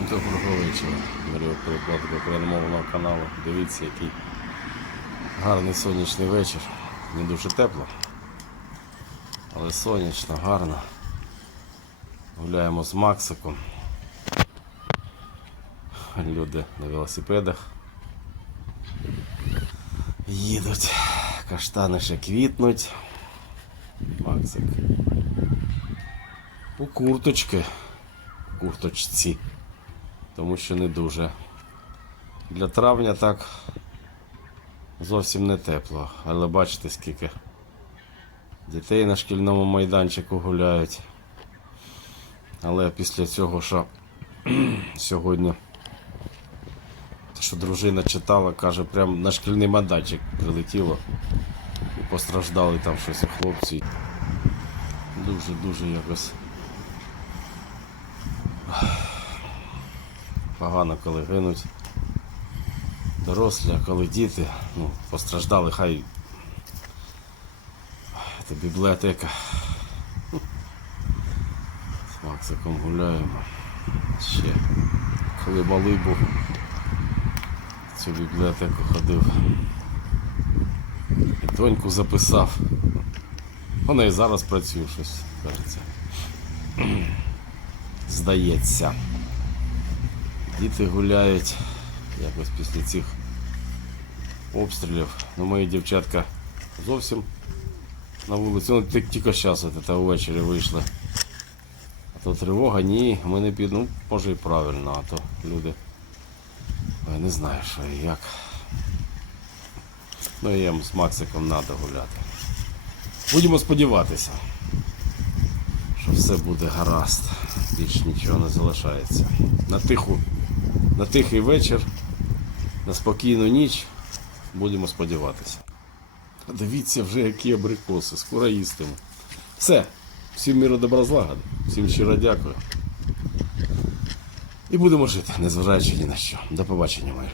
Доброго вечора, дорогі перекладки україномовного каналу. Дивіться, який гарний сонячний вечір. Не дуже тепло, але сонячно, гарно. Гуляємо з Максиком. Люди на велосипедах. Їдуть, каштани ще квітнуть. Максик. У курточки. Курточці тому що не дуже. Для травня так зовсім не тепло, але бачите, скільки дітей на шкільному майданчику гуляють. Але після цього, що сьогодні, що дружина читала, каже, прям на шкільний майданчик прилетіло і постраждали там щось хлопці. Дуже-дуже якось. Погано, коли гинуть дорослі, а коли діти, ну, постраждали, хай це бібліотека. З Максиком гуляємо. Ще коли малий був, в цю бібліотеку ходив. І доньку записав. Вона і зараз працює щось, кажеться. Здається. Діти гуляють якось після цих обстрілів. Ну, мої дівчатка зовсім на вулиці. Ну, тільки зараз це ввечері вийшли. А то тривога, ні, ми не підемо. Ну, може і правильно, а то люди. Я не знаю, що і як. Ну, їм з Максиком треба гуляти. Будемо сподіватися, що все буде гаразд. Більш нічого не залишається. На тиху на тихий вечір, на спокійну ніч будемо сподіватися. А Дивіться вже, які абрикоси, скоро їстимо. Все, всім міру добра злагоди, всім щиро дякую. І будемо жити, незважаючи ні на що. До побачення, мої.